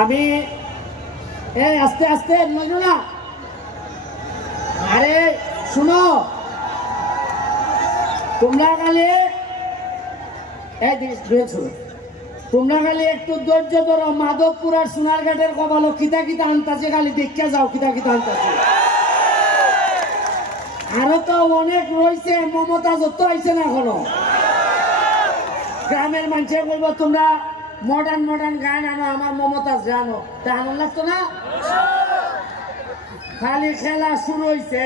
আমি এই আস্তে আস্তে নইলো না, আরে শুনো, তোমরা খালি তোমরা খালি একটু ধৈর্য ধরো। মাধবপুর আর সোনারঘাটের কপালো কিতা কিতা আনতাছে, খালি দেখে যাও কিতা কিতা আনতাছে। আরো তো অনেক রয়েছে, মমতা যত আইছে না এখনো। গ্রামের মানুষে বলবো তোমরা মডার্ন মডার্ন গান আনো, আমার মমতা জানো, তা আনন্দ লাগতো না? খালি খেলা শুরু হয়েছে।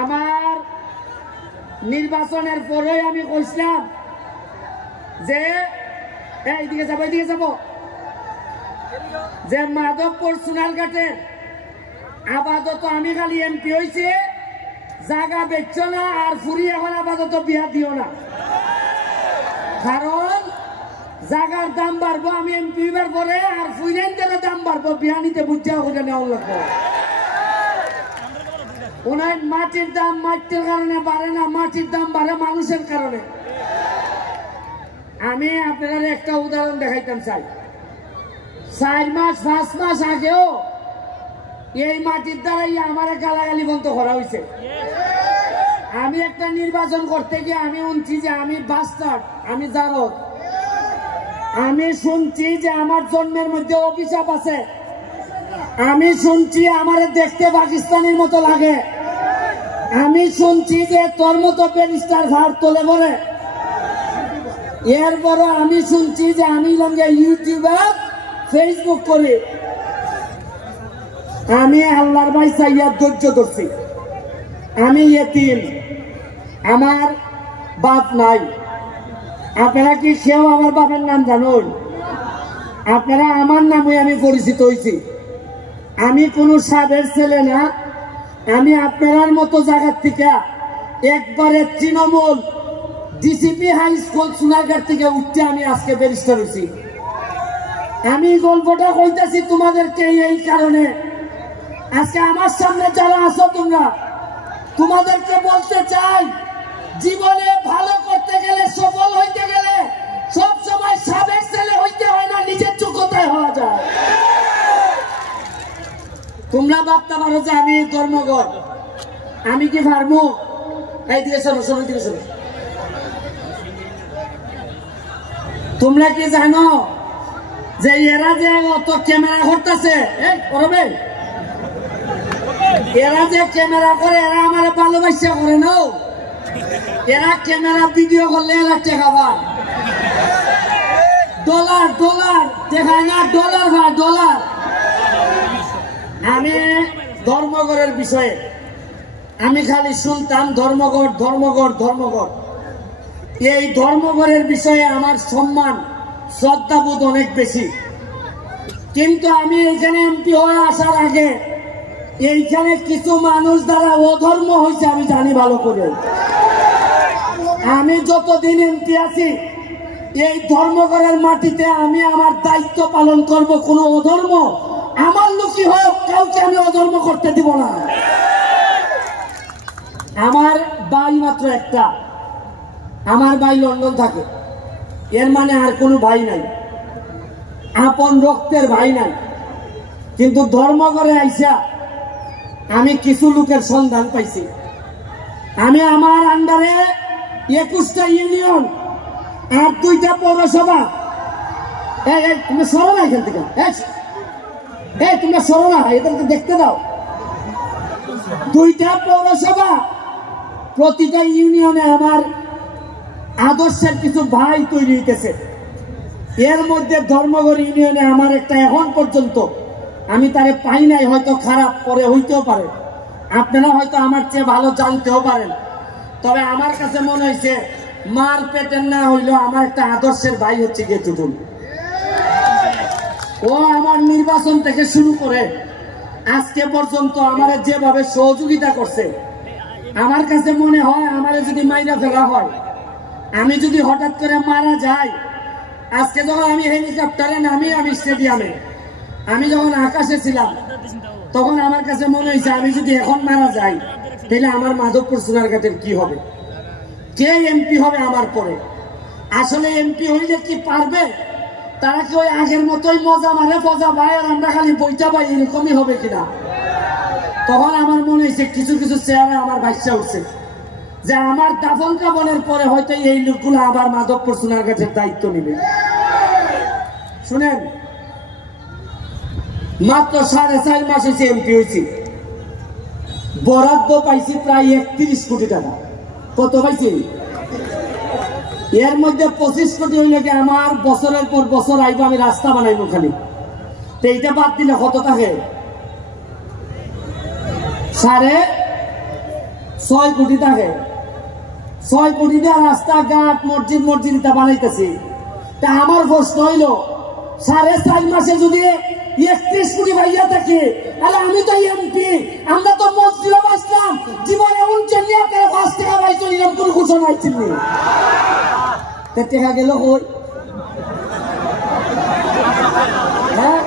আমার নির্বাচনের পরেই আমি কইছিলাম যে এইদিকে যাবো এইদিকে যাবো, যে মাধবপুর সোনারঘাটের আপাতত আমি খালি এমপি হয়েছে, জায়গা বেচছো না আর ফুরি এখন আপাতত বিয়া দিও না, কারণ জায়গার দাম বাড়বো আমি এমপি হইবার পরে, আর ফুইরেন্টের দাম বাড়বো, বিয়া নিতে বুঝা ওখানে নেওয়া লাগবো। ওনার মাটির দাম মাটির কারণে বাড়ে না, মাটির দাম বাড়ে মানুষের কারণে। আমি আপনার একটা উদাহরণ দেখাইতাম চাই। 4 মাস 5 মাস আগেও এই মাটির দ্বারাই আমার গালাগালি বন্ধ করা হয়েছে। আমি একটা নির্বাচন করতে গিয়ে আমি শুনছি যে আমি বাস্টার্ড, আমি জারদ। আমি শুনছি যে আমার জন্মের মধ্যে অভিশাপ আছে। আমি শুনছি আমার দেখতে পাকিস্তানের মতো লাগে। আমি শুনছি যে তোর মতো ব্যারিস্টার ভার তোলে পরে। এরপরও আমি শুনছি যে আমি লঙ্গে ইউটিউবার ফেসবুক করি। আমি আল্লাহর ভাই চাইয়া ধৈর্য ধরছি। আমি এতিম, আমার বাপ নাই। আপনারা কি কেউ আমার বাপের নাম জানুন? আপনারা আমার নামে আমি পরিচিত হয়েছি। আমি কোনো সাবের ছেলে না। আমি আপনার মতো জায়গার থেকে একবারে Trinamool DCP high school Sonarghat থেকে উঠতে আমি আজকে ব্যারিস্টার হয়েছি। আমি গল্পটা কইতাছি তোমাদেরকে এই কারণে, আজকে আমার সামনে যারা আছো তোমরা, তোমাদেরকে বলতে চাই, জীবনে ভালো করতে গেলে, সফল হইতে গেলে সব সময় সাবেক ছেলে হইতে হয় না, নিজের যোগ্যতায় হওয়া যায়। তোমরা ভাবতে পারো যে আমি ধর্মঘট, আমি কি পারবো? এইদিকে শোনো, শোনো, দিকে শোনো। তোমরা কি জানো যে এরা যে অত ক্যামেরা করতেছে, এরা যে ক্যামেরা করে, এরা আমার ভালোবাসা করে না। এরা ক্যামেরা ভিডিও করলে এরা টেকা পায়। ডলার ডলার দেখায় না, ডলার ভাই ডলার। আমি ধর্মঘটের বিষয়ে আমি খালি শুনতাম ধর্মঘট ধর্মঘট ধর্মঘট। এই ধর্মঘটের বিষয়ে আমার সম্মান শ্রদ্ধাবোধ অনেক বেশি। কিন্তু আমি এইখানে এমপি হয়ে আসার আগে এইখানে কিছু মানুষ দ্বারা অধর্ম হয়েছে আমি জানি ভালো করে। আমি যতদিন এমপি আছি এই ধর্মঘটের মাটিতে আমি আমার দায়িত্ব পালন করব। কোনো অধর্ম আমার লোকই হোক, কাউকে আমি অধর্ম করতে দিব না। আমার ভাই মাত্র একটা, আমার ভাই লন্ডন থাকে। এর মানে আর কোনো ভাই নাই, আপন রক্তের ভাই নাই। কিন্তু ধর্মঘটে আইসা আমি কিছু লোকের সন্ধান পাইছি। আমি আমার আন্ডারে 21টা ইউনিয়ন আর 2টা পৌরসভা। তুমি সরো না এখান থেকে, তোমরা সরো না, এদেরকে দেখতে দাও। 2টা পৌরসভা, প্রতিটা ইউনিয়নে আমার আদর্শের কিছু ভাই তৈরি হইতেছে। এর মধ্যে ধর্মঘট ইউনিয়নে আমার একটা এখন পর্যন্ত আমি তারে পাই নাই, হয়তো খারাপ পরে হইতেও পারে, আপনারা হয়তো আমার চেয়ে ভালো জানতেও পারেন। তবে আমার কাছে মনে হয়েছে মার পেটের না হইলেও আমার একটা আদর্শের ভাই হচ্ছে গিয়ে টুটুল। ও আমার নির্বাচন থেকে শুরু করে আজকে পর্যন্ত আমার যেভাবে সহযোগিতা করছে, আমার কাছে মনে হয় আমার যদি মাইরা ফেলা হয়, আমি যদি হঠাৎ করে মারা যাই, আজকে যখন আমি হেলিকপ্টারে নামি, আমি স্টেডিয়ামে, আমি যখন আকাশে ছিলাম, তখন আমার কাছে মনে হয়েছে আমি যদি এখন মারা যাই তাহলে আমার মাধবপুর সোনারঘাটের কি হবে, কে এমপি হবে আমার পরে। আসলে এমপি হইলে কি পারবে তারা কি ওই আগের মতোই মজা মারে ফজা ভাই আর আমরা খালি বইটা পাই এরকমই হবে কিনা? তখন আমার মনে হয়েছে কিছু কিছু চেহারা আমার ভাইসা উঠছে যে আমার দাফন কাফনের পরে হয়তো এই লোকগুলো আবার মাধবপুর সোনারঘাটের দায়িত্ব নেবে। শুনেন, মাত্র 4.5 মাস হয়েছে এমপি হয়েছি, বরাদ্দ পাইছি প্রায় 31 কোটি টাকা। কত পাইছি? এর মধ্যে 25 কোটি হইলে কি আমার বছরের পর বছর আইব আমি রাস্তা বানাইব খালি। তো এইটা বাদ দিলে কত থাকে? 6.5 কোটি থাকে। 6 কোটি দিয়ে রাস্তাঘাট মসজিদ এটা বানাইতেছি। তা আমার প্রশ্ন হইল 4.5 মাসে যদি 31 কোটি ভাইয়া থাকে, তাহলে আমি তো এমপি, আমরা তো মসজিদও বাঁচলাম, জীবনে এমন চলিয়ে আপনারা 5 টাকা পাইছো এরকম কোনো ঘোষণা হয়েছিল। টেকা গেল কই? হ্যাঁ,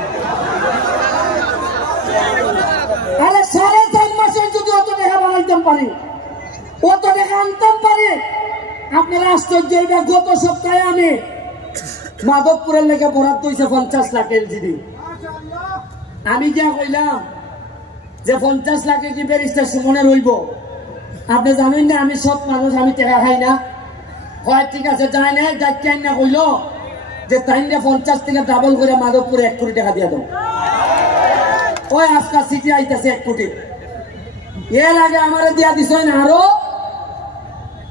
আরে 4.5 মাসে যদি অত টাকা বানাইতাম পারি, অত টাকা আনতাম পারি, আপনারা আশ্চর্য হইবে। গত সপ্তাহে আমি মাধবপুরের লেগে বরাদ্দ হয়েছে 50 লাখ এলজিডি। আমি যা কইলাম যে 50 লাখে কি ব্যারিস্টার সুমনের হইব? আপনি জানেন না আমি সব মানুষ, আমি টাকা খাই না। হয় ঠিক আছে, যায় না যাই না কইল যে তাই 50 থেকে ডাবল করে মাধবপুরে 1 কোটি টাকা দিয়ে দাও। ওই আজকাল সিটি আইতেছে 1 কোটি। এর আগে আমার দিয়া দিছ না আরো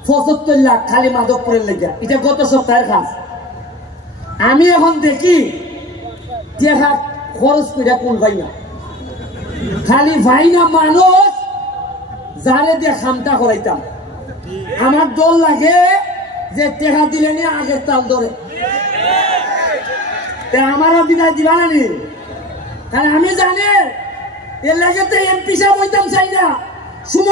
75 লাখ খালি মাধবপুরের লেগে। এটা গত সপ্তাহের কাজ। আমি এখন দেখি টাকা খরচ করে কোন ভাই না, খালি ভাই না মানুষ যারে দিয়ে খামটা করাইতাম। আমার দল লাগে যে টেকা দিলে নিয়ে আগের তাল ধরে আমারও বিদায় দিবা না নি। কারণ আমি জানি এর লাগে তো এমপি সাহেব হইতাম চাই না। সুমন